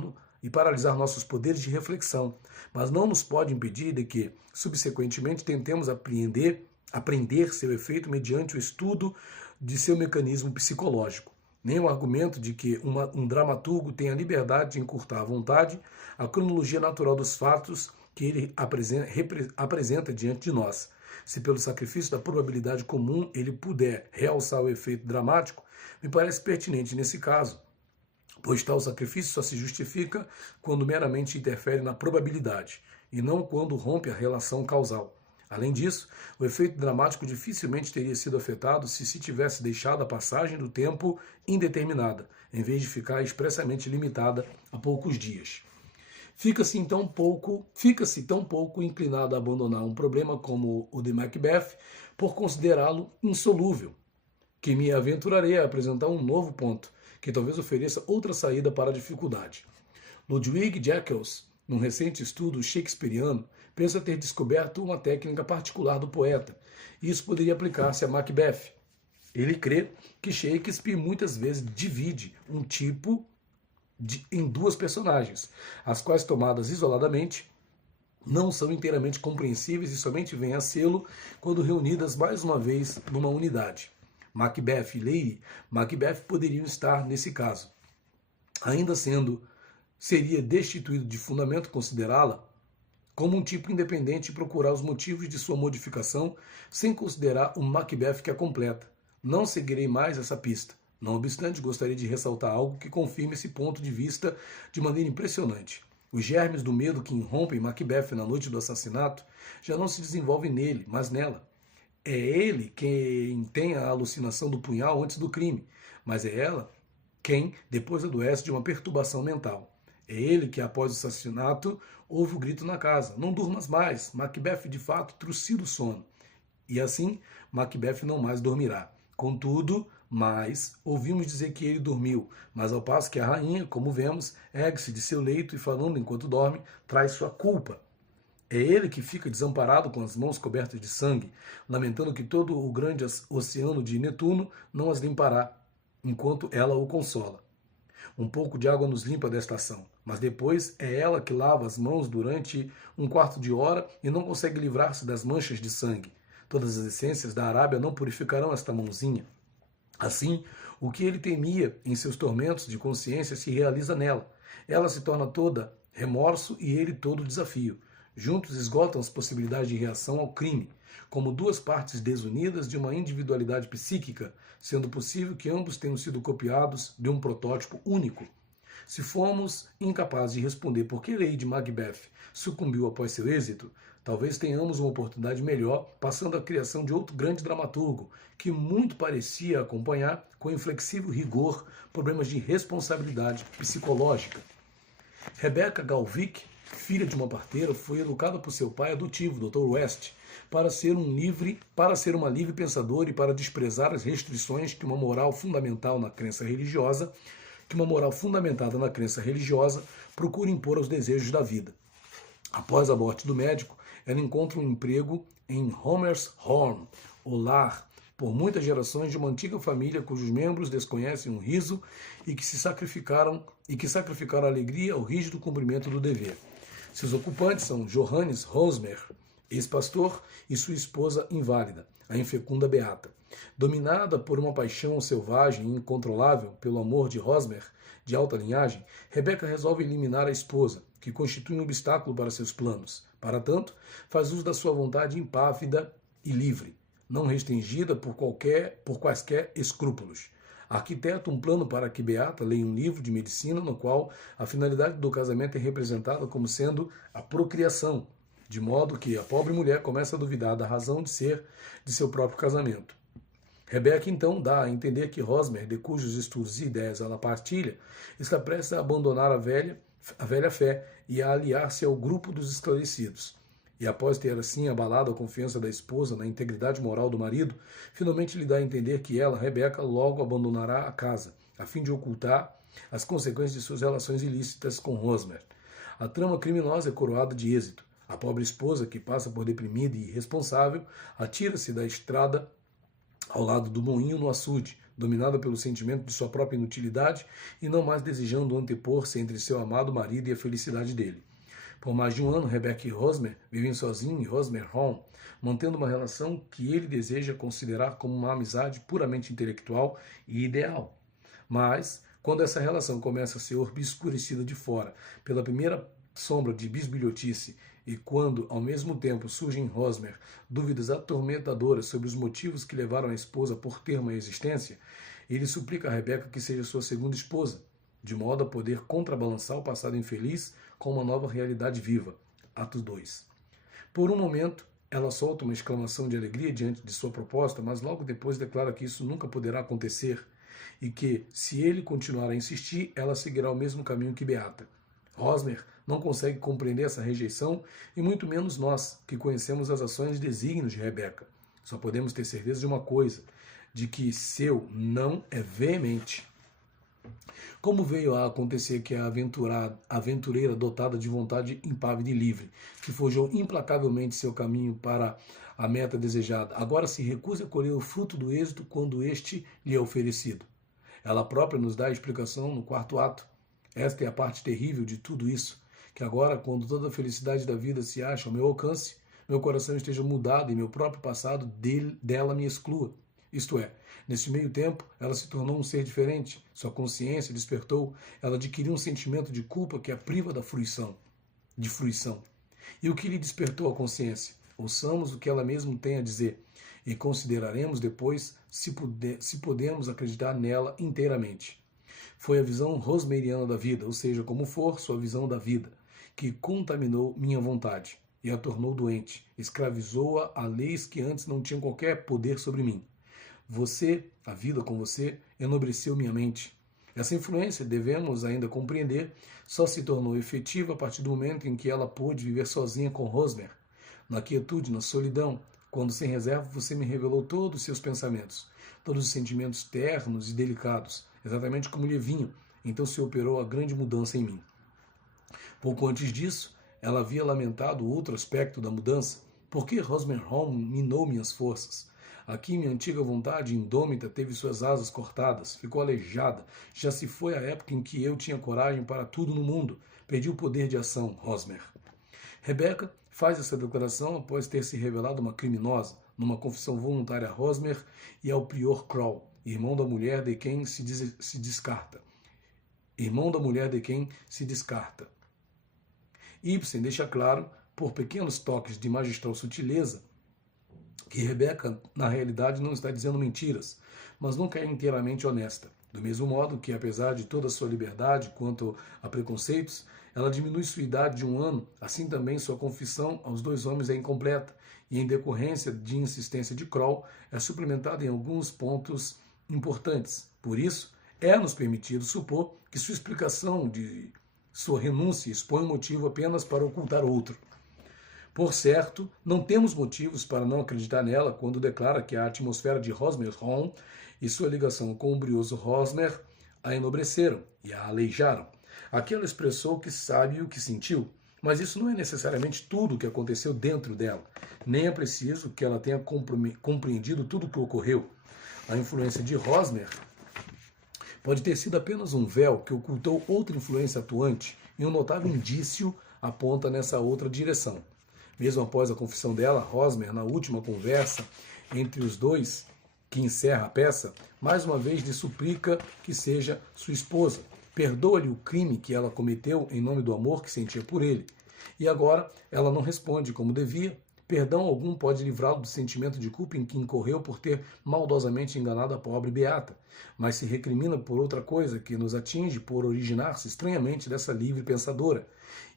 nossos poderes de reflexão, mas não nos pode impedir de que, subsequentemente, tentemos aprender seu efeito mediante o estudo de seu mecanismo psicológico. Nem o argumento de que um dramaturgo tem a liberdade de encurtar à vontade a cronologia natural dos fatos que ele apresenta diante de nós. Se pelo sacrifício da probabilidade comum ele puder realçar o efeito dramático, me parece pertinente nesse caso, pois tal sacrifício só se justifica quando meramente interfere na probabilidade, e não quando rompe a relação causal. Além disso, o efeito dramático dificilmente teria sido afetado se tivesse deixado a passagem do tempo indeterminada, em vez de ficar expressamente limitada a poucos dias. Fica-se tão pouco inclinado a abandonar um problema como o de Macbeth por considerá-lo insolúvel, que me aventurarei a apresentar um novo ponto, que talvez ofereça outra saída para a dificuldade. Ludwig Jacques, num recente estudo shakespeariano, pensa ter descoberto uma técnica particular do poeta, e isso poderia aplicar-se a Macbeth. Ele crê que Shakespeare muitas vezes divide um tipo em duas personagens, as quais, tomadas isoladamente, não são inteiramente compreensíveis e somente vêm a sê-lo quando reunidas mais uma vez numa unidade. Macbeth e Lady Macbeth poderiam estar nesse caso. Ainda sendo, seria destituído de fundamento considerá-la como um tipo independente e procurar os motivos de sua modificação sem considerar o Macbeth que a completa. Não seguirei mais essa pista. Não obstante, gostaria de ressaltar algo que confirme esse ponto de vista de maneira impressionante. Os germes do medo que irrompem Macbeth na noite do assassinato já não se desenvolvem nele, mas nela. É ele quem tem a alucinação do punhal antes do crime, mas é ela quem depois adoece de uma perturbação mental. É ele que, após o assassinato, ouve o grito na casa: "Não durmas mais!" Macbeth, de fato, trucida o sono. E assim, Macbeth não mais dormirá. Contudo, ouvimos dizer que ele dormiu, mas ao passo que a rainha, como vemos, ergue-se de seu leito e, falando enquanto dorme, traz sua culpa. É ele que fica desamparado com as mãos cobertas de sangue, lamentando que todo o grande oceano de Netuno não as limpará, enquanto ela o consola. Um pouco de água nos limpa desta ação, mas depois é ela que lava as mãos durante um quarto de hora e não consegue livrar-se das manchas de sangue. Todas as essências da Arábia não purificarão esta mãozinha. Assim, o que ele temia em seus tormentos de consciência se realiza nela. Ela se torna toda remorso e ele todo desafio. Juntos esgotam as possibilidades de reação ao crime, como duas partes desunidas de uma individualidade psíquica, sendo possível que ambos tenham sido copiados de um protótipo único. Se formos incapazes de responder por que Lady Macbeth sucumbiu após seu êxito, talvez tenhamos uma oportunidade melhor passando à criação de outro grande dramaturgo, que muito parecia acompanhar com inflexível rigor problemas de responsabilidade psicológica. Rebecca Galvick, filha de uma parteira, foi educada por seu pai adotivo, Dr. West, para ser uma livre pensadora e para desprezar as restrições que uma moral fundamentada na crença religiosa procura impor aos desejos da vida. Após a morte do médico, ela encontra um emprego em Homer's Horn, o lar por muitas gerações de uma antiga família cujos membros desconhecem um riso e que sacrificaram a alegria ao rígido cumprimento do dever. Seus ocupantes são Johannes Hosmer, ex-pastor, e sua esposa inválida, a infecunda Beata. Dominada por uma paixão selvagem e incontrolável pelo amor de Hosmer, de alta linhagem, Rebecca resolve eliminar a esposa, que constitui um obstáculo para seus planos. Para tanto, faz uso da sua vontade impávida e livre, não restringida por quaisquer escrúpulos. Arquiteta um plano para que Beata leia um livro de medicina no qual a finalidade do casamento é representada como sendo a procriação, de modo que a pobre mulher começa a duvidar da razão de ser de seu próprio casamento. Rebecca então dá a entender que Hosmer, de cujos estudos e ideias ela partilha, está prestes a abandonar a velha fé e a aliar-se ao grupo dos esclarecidos. E após ter assim abalado a confiança da esposa na integridade moral do marido, finalmente lhe dá a entender que ela, Rebecca, logo abandonará a casa, a fim de ocultar as consequências de suas relações ilícitas com Hosmer. A trama criminosa é coroada de êxito. A pobre esposa, que passa por deprimida e irresponsável, atira-se da estrada ao lado do moinho no açude, dominada pelo sentimento de sua própria inutilidade e não mais desejando antepor-se entre seu amado marido e a felicidade dele. Por mais de um ano, Rebecca e Hosmer vivem sozinhos em Hosmer Hall, mantendo uma relação que ele deseja considerar como uma amizade puramente intelectual e ideal. Mas, quando essa relação começa a ser obscurecida de fora pela primeira sombra de bisbilhotice e quando, ao mesmo tempo, surgem em Hosmer dúvidas atormentadoras sobre os motivos que levaram a esposa por ter uma existência, ele suplica a Rebecca que seja sua segunda esposa, de modo a poder contrabalançar o passado infeliz com uma nova realidade viva. Ato 2. Por um momento, ela solta uma exclamação de alegria diante de sua proposta, mas logo depois declara que isso nunca poderá acontecer e que, se ele continuar a insistir, ela seguirá o mesmo caminho que Beata. Hosmer não consegue compreender essa rejeição, e muito menos nós, que conhecemos as ações e desígnios de Rebeca. Só podemos ter certeza de uma coisa, de que seu não é veemente. Como veio a acontecer que a aventureira dotada de vontade impávida e livre, que forjou implacavelmente seu caminho para a meta desejada, agora se recusa a colher o fruto do êxito quando este lhe é oferecido? Ela própria nos dá a explicação no quarto ato. Esta é a parte terrível de tudo isso, que agora, quando toda a felicidade da vida se acha ao meu alcance, meu coração esteja mudado e meu próprio passado dela me exclua. Isto é, neste meio tempo, ela se tornou um ser diferente, sua consciência despertou, ela adquiriu um sentimento de culpa que a priva da fruição. E o que lhe despertou a consciência? Ouçamos o que ela mesma tem a dizer, e consideraremos depois se podemos acreditar nela inteiramente. Foi a visão rosmeriana da vida, ou seja, como for sua visão da vida, que contaminou minha vontade e a tornou doente, escravizou-a a leis que antes não tinham qualquer poder sobre mim. Você, a vida com você, enobreceu minha mente. Essa influência, devemos ainda compreender, só se tornou efetiva a partir do momento em que ela pôde viver sozinha com Rosmer. Na quietude, na solidão, quando sem reserva você me revelou todos os seus pensamentos, todos os sentimentos ternos e delicados, exatamente como lhe vinham, então se operou a grande mudança em mim. Pouco antes disso, ela havia lamentado outro aspecto da mudança. Por que Rosmerholm minou minhas forças? Aqui minha antiga vontade indômita teve suas asas cortadas, ficou aleijada. Já se foi a época em que eu tinha coragem para tudo no mundo. Perdi o poder de ação, Rosmer. Rebeca faz essa declaração após ter se revelado uma criminosa, numa confissão voluntária a Rosmer e ao prior Kroll, irmão da mulher de quem se descarta. Ibsen deixa claro, por pequenos toques de magistral sutileza, que Rebeca, na realidade, não está dizendo mentiras, mas nunca é inteiramente honesta. Do mesmo modo que, apesar de toda a sua liberdade quanto a preconceitos, ela diminui sua idade de 1 ano, assim também sua confissão aos 2 homens é incompleta, e em decorrência de insistência de Kroll, é suplementada em alguns pontos importantes. Por isso, é-nos permitido supor que sua explicação de sua renúncia expõe um motivo apenas para ocultar outro. Por certo, não temos motivos para não acreditar nela quando declara que a atmosfera de Rosmerholm e sua ligação com o brioso Rosmer a enobreceram e a aleijaram. Aqui ela expressou que sabe o que sentiu, mas isso não é necessariamente tudo o que aconteceu dentro dela. Nem é preciso que ela tenha compreendido tudo o que ocorreu. A influência de Rosmer pode ter sido apenas um véu que ocultou outra influência atuante, e um notável indício aponta nessa outra direção. Mesmo após a confissão dela, Rosmer, na última conversa entre os dois, que encerra a peça, mais uma vez lhe suplica que seja sua esposa. Perdoa-lhe o crime que ela cometeu em nome do amor que sentia por ele. E agora ela não responde como devia. Perdão algum pode livrá-lo do sentimento de culpa em que incorreu por ter maldosamente enganado a pobre Beata, mas se recrimina por outra coisa que nos atinge por originar-se estranhamente dessa livre pensadora,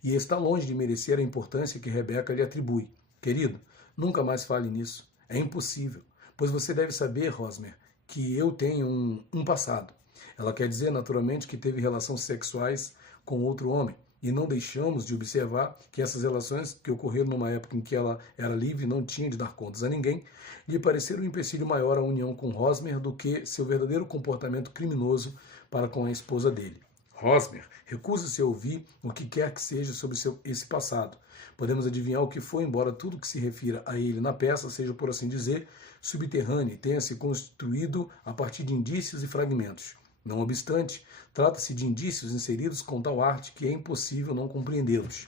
e está longe de merecer a importância que Rebeca lhe atribui. Querido, nunca mais fale nisso. É impossível, pois você deve saber, Rosmer, que eu tenho um passado. Ela quer dizer, naturalmente, que teve relações sexuais com outro homem. E não deixamos de observar que essas relações, que ocorreram numa época em que ela era livre e não tinha de dar contas a ninguém, lhe pareceram um empecilho maior à união com Rosmer do que seu verdadeiro comportamento criminoso para com a esposa dele. Rosmer recusa-se a ouvir o que quer que seja sobre esse passado. Podemos adivinhar o que foi, embora tudo que se refira a ele na peça seja, por assim dizer, subterrâneo e tenha se constituído a partir de indícios e fragmentos. Não obstante, trata-se de indícios inseridos com tal arte que é impossível não compreendê-los.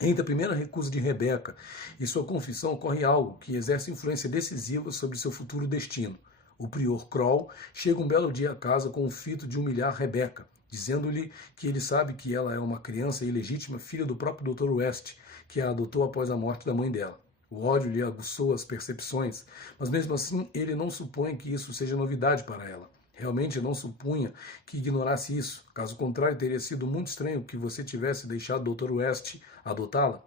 Entre a primeira recusa de Rebeca e sua confissão ocorre algo que exerce influência decisiva sobre seu futuro destino. O prior Kroll chega um belo dia a casa com o fito de humilhar Rebeca, dizendo-lhe que ele sabe que ela é uma criança ilegítima, filha do próprio Dr. West, que a adotou após a morte da mãe dela. O ódio lhe aguçou as percepções, mas mesmo assim ele não supõe que isso seja novidade para ela. Realmente não supunha que ignorasse isso. Caso contrário, teria sido muito estranho que você tivesse deixado o Dr. West adotá-la.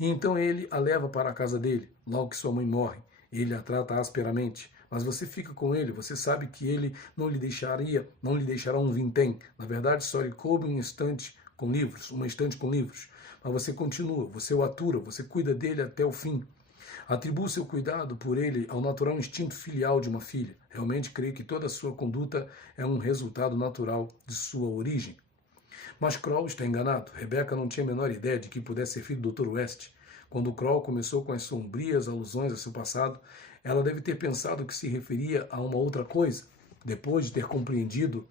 E então ele a leva para a casa dele, logo que sua mãe morre. Ele a trata asperamente. Mas você fica com ele, você sabe que ele não lhe deixará um vintém. Na verdade, só lhe coube um instante com livros, uma estante com livros, mas você continua, você o atura, você cuida dele até o fim. Atribua seu cuidado por ele ao natural instinto filial de uma filha. Realmente creio que toda a sua conduta é um resultado natural de sua origem. Mas Kroll está enganado. Rebecca não tinha a menor ideia de que pudesse ser filho do Dr. West. Quando Kroll começou com as sombrias alusões a seu passado, ela deve ter pensado que se referia a uma outra coisa. Depois de ter compreendido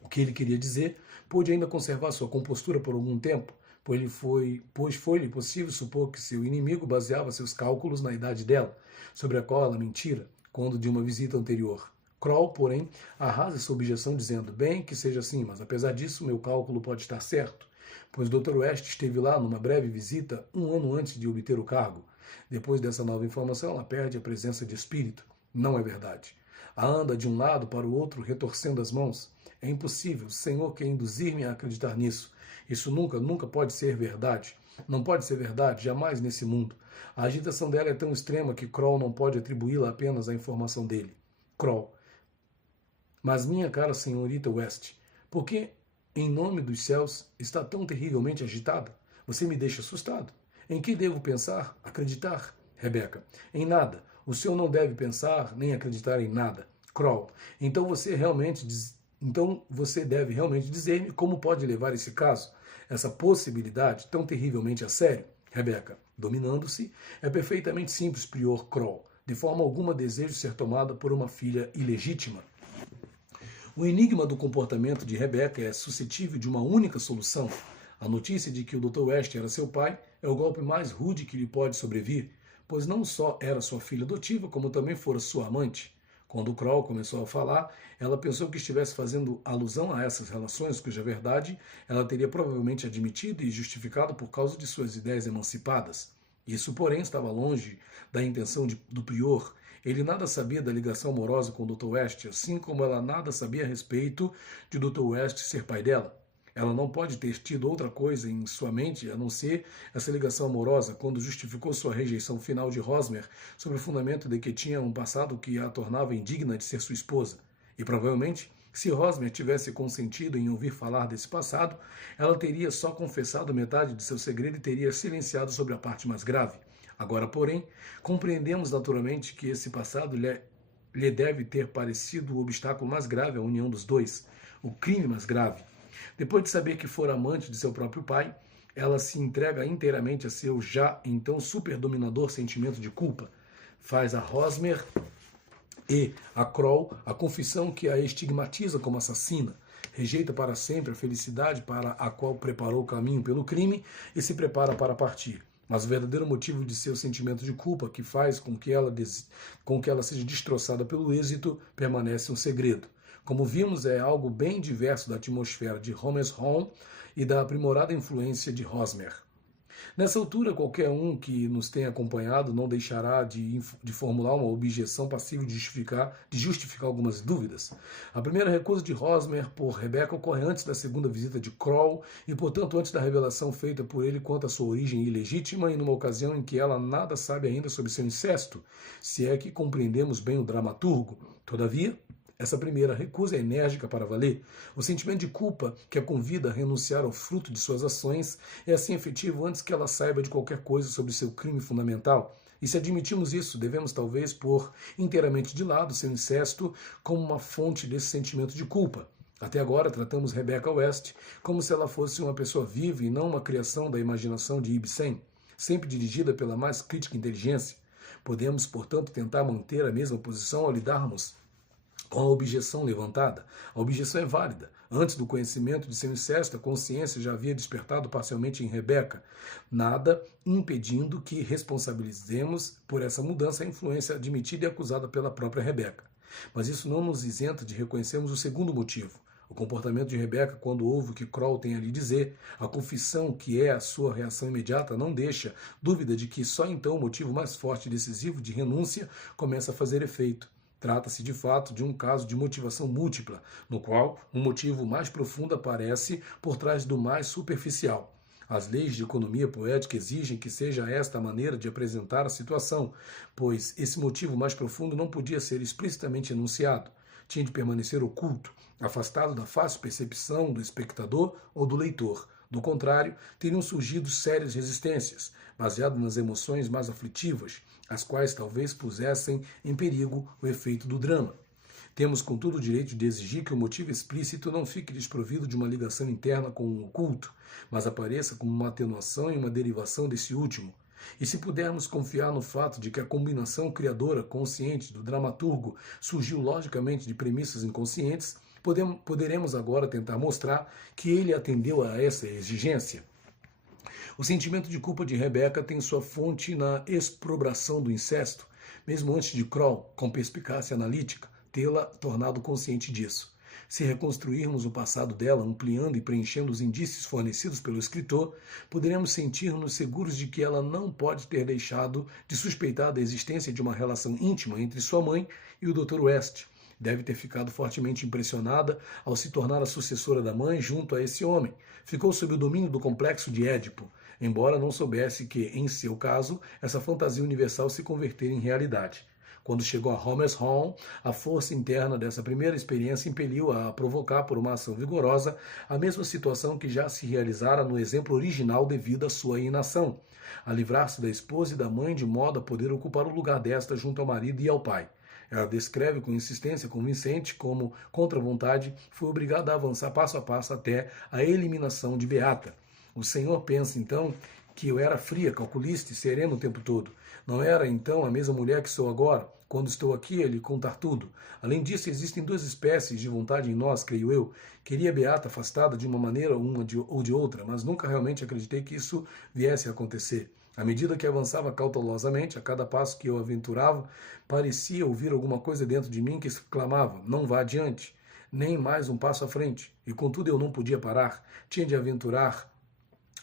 o que ele queria dizer, pôde ainda conservar sua compostura por algum tempo, pois foi-lhe possível supor que seu inimigo baseava seus cálculos na idade dela, sobre a qual ela mentira, quando de uma visita anterior. Kroll, porém, arrasa sua objeção dizendo, bem que seja assim, mas apesar disso meu cálculo pode estar certo, pois Dr. West esteve lá numa breve visita 1 ano antes de obter o cargo. Depois dessa nova informação, ela perde a presença de espírito. Não é verdade. A anda de um lado para o outro, retorcendo as mãos. É impossível, o Senhor quer induzir-me a acreditar nisso. Isso nunca pode ser verdade. Não pode ser verdade, jamais nesse mundo. A agitação dela é tão extrema que Kroll não pode atribuí-la apenas à informação dele. Kroll. Mas minha cara senhorita West, por que, em nome dos céus, está tão terrivelmente agitada? Você me deixa assustado. Em que devo pensar, acreditar? Rebecca. Em nada. O senhor não deve pensar nem acreditar em nada. Kroll. Então você deve realmente dizer-me como pode levar esse caso, essa possibilidade tão terrivelmente a sério? Rebecca. Dominando-se, é perfeitamente simples, prior Kroll. De forma alguma desejo ser tomada por uma filha ilegítima. O enigma do comportamento de Rebecca é suscetível de uma única solução. A notícia de que o Dr. West era seu pai é o golpe mais rude que lhe pode sobrevir, pois não só era sua filha adotiva, como também fora sua amante. Quando Kroll começou a falar, ela pensou que estivesse fazendo alusão a essas relações, cuja verdade ela teria provavelmente admitido e justificado por causa de suas ideias emancipadas. Isso, porém, estava longe da intenção do prior. Ele nada sabia da ligação amorosa com o Dr. West, assim como ela nada sabia a respeito de Dr. West ser pai dela. Ela não pode ter tido outra coisa em sua mente a não ser essa ligação amorosa quando justificou sua rejeição final de Hosmer sobre o fundamento de que tinha um passado que a tornava indigna de ser sua esposa. E provavelmente, se Hosmer tivesse consentido em ouvir falar desse passado, ela teria só confessado metade de seu segredo e teria silenciado sobre a parte mais grave. Agora, porém, compreendemos naturalmente que esse passado lhe deve ter parecido o obstáculo mais grave à união dos dois, o crime mais grave. Depois de saber que fora amante de seu próprio pai, ela se entrega inteiramente a seu já então superdominador sentimento de culpa. Faz a Hosmer e a Kroll a confissão que a estigmatiza como assassina. Rejeita para sempre a felicidade para a qual preparou o caminho pelo crime e se prepara para partir. Mas o verdadeiro motivo de seu sentimento de culpa, que faz com que ela seja destroçada pelo êxito, permanece um segredo. Como vimos, é algo bem diverso da atmosfera de Homer's Home e da aprimorada influência de Hosmer. Nessa altura, qualquer um que nos tenha acompanhado não deixará de formular uma objeção passível de justificar algumas dúvidas. A primeira recusa de Hosmer por Rebecca ocorre antes da segunda visita de Kroll e, portanto, antes da revelação feita por ele quanto à sua origem ilegítima e numa ocasião em que ela nada sabe ainda sobre seu incesto, se é que compreendemos bem o dramaturgo. Todavia, essa primeira recusa é enérgica para valer. O sentimento de culpa que a convida a renunciar ao fruto de suas ações é assim efetivo antes que ela saiba de qualquer coisa sobre seu crime fundamental. E se admitirmos isso, devemos talvez pôr inteiramente de lado seu incesto como uma fonte desse sentimento de culpa. Até agora tratamos Rebecca West como se ela fosse uma pessoa viva e não uma criação da imaginação de Ibsen, sempre dirigida pela mais crítica inteligência. Podemos, portanto, tentar manter a mesma posição ao lidarmos com a objeção levantada. A objeção é válida. Antes do conhecimento de seu incesto, a consciência já havia despertado parcialmente em Rebecca, nada impedindo que responsabilizemos por essa mudança a influência admitida e acusada pela própria Rebecca. Mas isso não nos isenta de reconhecermos o segundo motivo. O comportamento de Rebecca quando ouve o que Kroll tem a lhe dizer, a confissão que é a sua reação imediata, não deixa dúvida de que só então o motivo mais forte e decisivo de renúncia começa a fazer efeito. Trata-se, de fato, de um caso de motivação múltipla, no qual um motivo mais profundo aparece por trás do mais superficial. As leis de economia poética exigem que seja esta a maneira de apresentar a situação, pois esse motivo mais profundo não podia ser explicitamente enunciado. Tinha de permanecer oculto, afastado da fácil percepção do espectador ou do leitor. Do contrário, teriam surgido sérias resistências, baseadas nas emoções mais aflitivas, as quais talvez pusessem em perigo o efeito do drama. Temos, contudo, o direito de exigir que o motivo explícito não fique desprovido de uma ligação interna com o oculto, mas apareça como uma atenuação e uma derivação desse último. E se pudermos confiar no fato de que a combinação criadora consciente do dramaturgo surgiu logicamente de premissas inconscientes, poderemos agora tentar mostrar que ele atendeu a essa exigência. O sentimento de culpa de Rebeca tem sua fonte na exprobração do incesto, mesmo antes de Kroll, com perspicácia analítica, tê-la tornado consciente disso. Se reconstruirmos o passado dela, ampliando e preenchendo os indícios fornecidos pelo escritor, poderemos sentir-nos seguros de que ela não pode ter deixado de suspeitar da existência de uma relação íntima entre sua mãe e o Dr. West. Deve ter ficado fortemente impressionada ao se tornar a sucessora da mãe junto a esse homem. Ficou sob o domínio do complexo de Édipo, embora não soubesse que, em seu caso, essa fantasia universal se convertera em realidade. Quando chegou a Homer's Hall, a força interna dessa primeira experiência impeliu-a a provocar por uma ação vigorosa a mesma situação que já se realizara no exemplo original devido à sua inação, a livrar-se da esposa e da mãe de modo a poder ocupar o lugar desta junto ao marido e ao pai. Ela descreve com insistência convincente como, contra a vontade, foi obrigada a avançar passo a passo até a eliminação de Beata. O senhor pensa, então, que eu era fria, calculista e serena o tempo todo. Não era, então, a mesma mulher que sou agora? Quando estou aqui, ele contar tudo. Além disso, existem duas espécies de vontade em nós, creio eu. Queria Beata afastada de uma maneira ou de outra, mas nunca realmente acreditei que isso viesse a acontecer. À medida que avançava cautelosamente, a cada passo que eu aventurava, parecia ouvir alguma coisa dentro de mim que exclamava, não vá adiante, nem mais um passo à frente. E contudo eu não podia parar, tinha de aventurar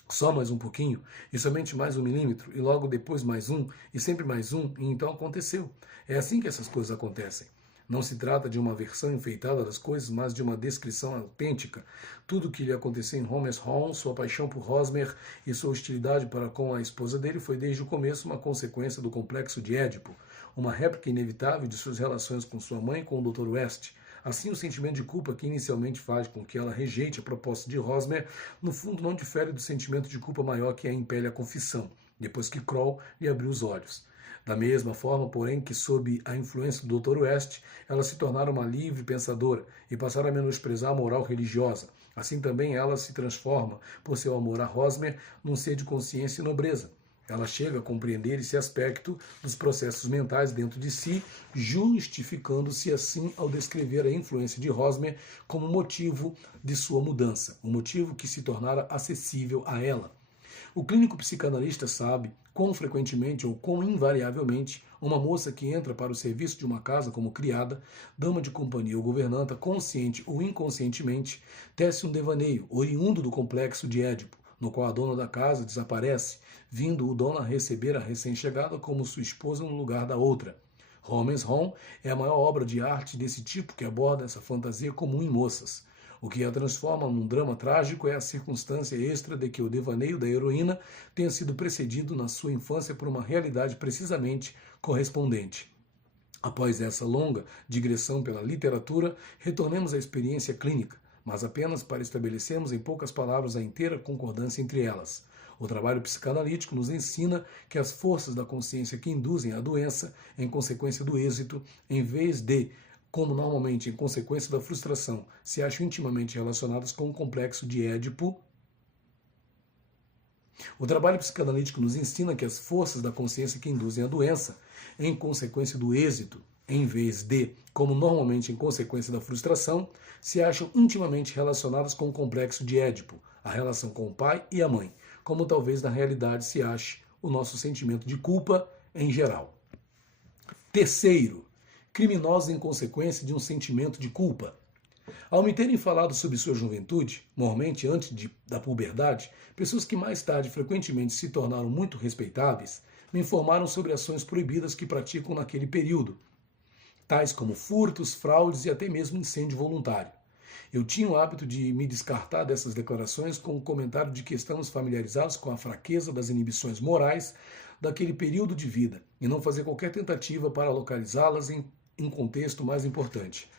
só mais um pouquinho, e somente mais 1 milímetro, e logo depois mais um, e sempre mais um, e então aconteceu. É assim que essas coisas acontecem. Não se trata de uma versão enfeitada das coisas, mas de uma descrição autêntica. Tudo o que lhe aconteceu em Homer's Hall, sua paixão por Hosmer e sua hostilidade para com a esposa dele foi desde o começo uma consequência do complexo de Édipo, uma réplica inevitável de suas relações com sua mãe e com o Dr. West. Assim, o sentimento de culpa que inicialmente faz com que ela rejeite a proposta de Hosmer, no fundo não difere do sentimento de culpa maior que a impele à confissão, depois que Kroll lhe abriu os olhos. Da mesma forma, porém, que sob a influência do Dr. West, ela se tornara uma livre pensadora e passara a menosprezar a moral religiosa. Assim também ela se transforma, por seu amor a Hosmer, num ser de consciência e nobreza. Ela chega a compreender esse aspecto dos processos mentais dentro de si, justificando-se assim ao descrever a influência de Hosmer como motivo de sua mudança, um motivo que se tornara acessível a ela. O clínico psicanalista sabe quão frequentemente ou quão invariavelmente uma moça que entra para o serviço de uma casa como criada, dama de companhia ou governanta, consciente ou inconscientemente, tece um devaneio oriundo do complexo de Édipo, no qual a dona da casa desaparece, vindo o dono a receber a recém-chegada como sua esposa no lugar da outra. Homer's Hall é a maior obra de arte desse tipo que aborda essa fantasia comum em moças. O que a transforma num drama trágico é a circunstância extra de que o devaneio da heroína tenha sido precedido na sua infância por uma realidade precisamente correspondente. Após essa longa digressão pela literatura, retornemos à experiência clínica, mas apenas para estabelecermos em poucas palavras a inteira concordância entre elas. O trabalho psicanalítico nos ensina que as forças da consciência que induzem a doença, em consequência do êxito, em vez de, como normalmente em consequência da frustração, se acham intimamente relacionadas com o complexo de Édipo. O trabalho psicanalítico nos ensina que as forças da consciência que induzem a doença, em consequência do êxito, em vez de, como normalmente em consequência da frustração, se acham intimamente relacionadas com o complexo de Édipo, a relação com o pai e a mãe, como talvez na realidade se ache o nosso sentimento de culpa em geral. Terceiro, criminosos em consequência de um sentimento de culpa. Ao me terem falado sobre sua juventude, normalmente antes da puberdade, pessoas que mais tarde frequentemente se tornaram muito respeitáveis, me informaram sobre ações proibidas que praticam naquele período, tais como furtos, fraudes e até mesmo incêndio voluntário. Eu tinha o hábito de me descartar dessas declarações com o comentário de que estamos familiarizados com a fraqueza das inibições morais daquele período de vida e não fazer qualquer tentativa para localizá-las em contexto mais importante.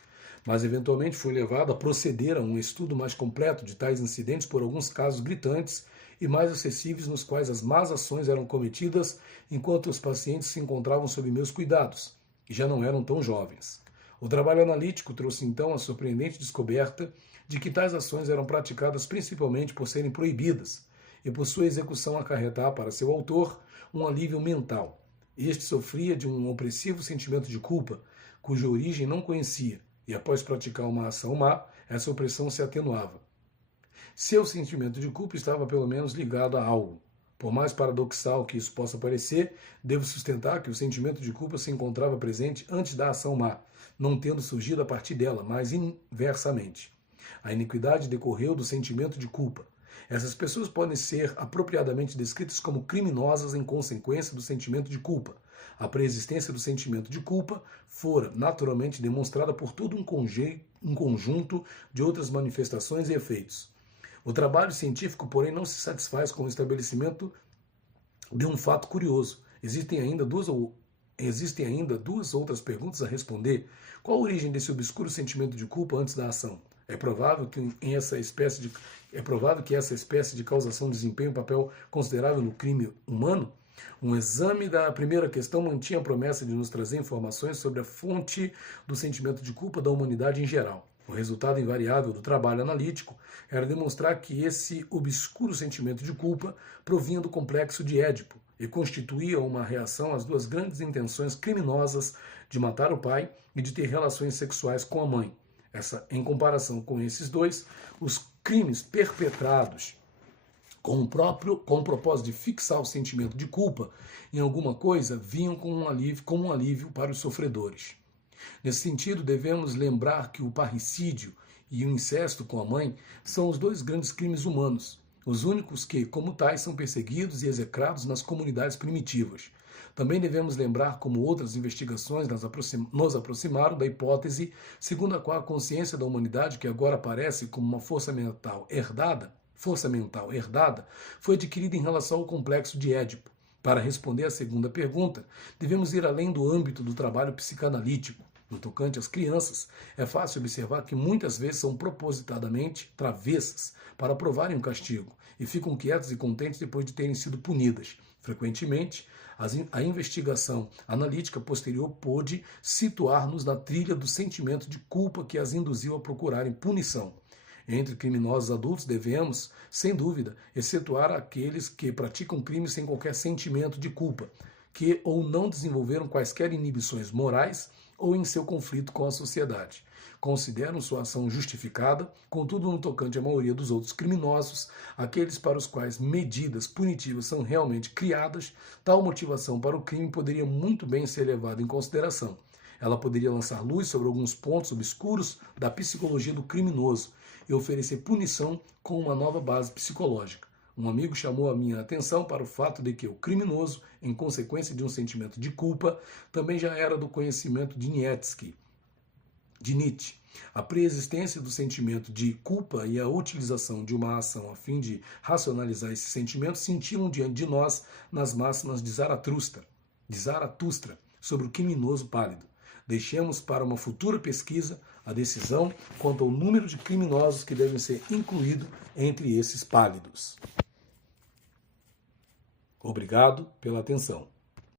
mas eventualmente foi levado a proceder a um estudo mais completo de tais incidentes por alguns casos gritantes e mais acessíveis nos quais as más ações eram cometidas enquanto os pacientes se encontravam sob meus cuidados, e já não eram tão jovens. O trabalho analítico trouxe então a surpreendente descoberta de que tais ações eram praticadas principalmente por serem proibidas e por sua execução acarretar para seu autor um alívio mental. Este sofria de um opressivo sentimento de culpa, cuja origem não conhecia, e após praticar uma ação má, essa opressão se atenuava. Seu sentimento de culpa estava pelo menos ligado a algo. Por mais paradoxal que isso possa parecer, devo sustentar que o sentimento de culpa se encontrava presente antes da ação má, não tendo surgido a partir dela, mas inversamente. A iniquidade decorreu do sentimento de culpa. Essas pessoas podem ser apropriadamente descritas como criminosas em consequência do sentimento de culpa. A preexistência do sentimento de culpa fora naturalmente demonstrada por todo um conjunto de outras manifestações e efeitos. O trabalho científico, porém, não se satisfaz com o estabelecimento de um fato curioso. Existem ainda duas outras perguntas a responder. Qual a origem desse obscuro sentimento de culpa antes da ação? É provável que essa espécie de causação desempenhe um papel considerável no crime humano? Um exame da primeira questão mantinha a promessa de nos trazer informações sobre a fonte do sentimento de culpa da humanidade em geral. O resultado invariável do trabalho analítico era demonstrar que esse obscuro sentimento de culpa provinha do complexo de Édipo e constituía uma reação às duas grandes intenções criminosas de matar o pai e de ter relações sexuais com a mãe. Em comparação com esses dois, os crimes perpetrados com o propósito de fixar o sentimento de culpa em alguma coisa vinham como um alívio para os sofredores. Nesse sentido, devemos lembrar que o parricídio e o incesto com a mãe são os dois grandes crimes humanos, os únicos que, como tais, são perseguidos e execrados nas comunidades primitivas. Também devemos lembrar como outras investigações nos aproximaram da hipótese segundo a qual a consciência da humanidade, que agora aparece como uma força mental herdada, foi adquirida em relação ao complexo de Édipo. Para responder à segunda pergunta, devemos ir além do âmbito do trabalho psicanalítico. No tocante às crianças, é fácil observar que muitas vezes são propositadamente travessas para provarem um castigo e ficam quietas e contentes depois de terem sido punidas. Frequentemente, a investigação analítica posterior pôde situar-nos na trilha do sentimento de culpa que as induziu a procurarem punição. Entre criminosos adultos devemos, sem dúvida, excetuar aqueles que praticam crimes sem qualquer sentimento de culpa, que ou não desenvolveram quaisquer inibições morais ou em seu conflito com a sociedade. Consideram sua ação justificada, contudo, no tocante à maioria dos outros criminosos, aqueles para os quais medidas punitivas são realmente criadas, tal motivação para o crime poderia muito bem ser levada em consideração. Ela poderia lançar luz sobre alguns pontos obscuros da psicologia do criminoso e oferecer punição com uma nova base psicológica. Um amigo chamou a minha atenção para o fato de que o criminoso, em consequência de um sentimento de culpa, também já era do conhecimento de Nietzsche. A preexistência do sentimento de culpa e a utilização de uma ação a fim de racionalizar esse sentimento cintilam diante de nós nas máximas de Zaratustra sobre o criminoso pálido. Deixemos para uma futura pesquisa a decisão quanto ao número de criminosos que devem ser incluídos entre esses pálidos. Obrigado pela atenção.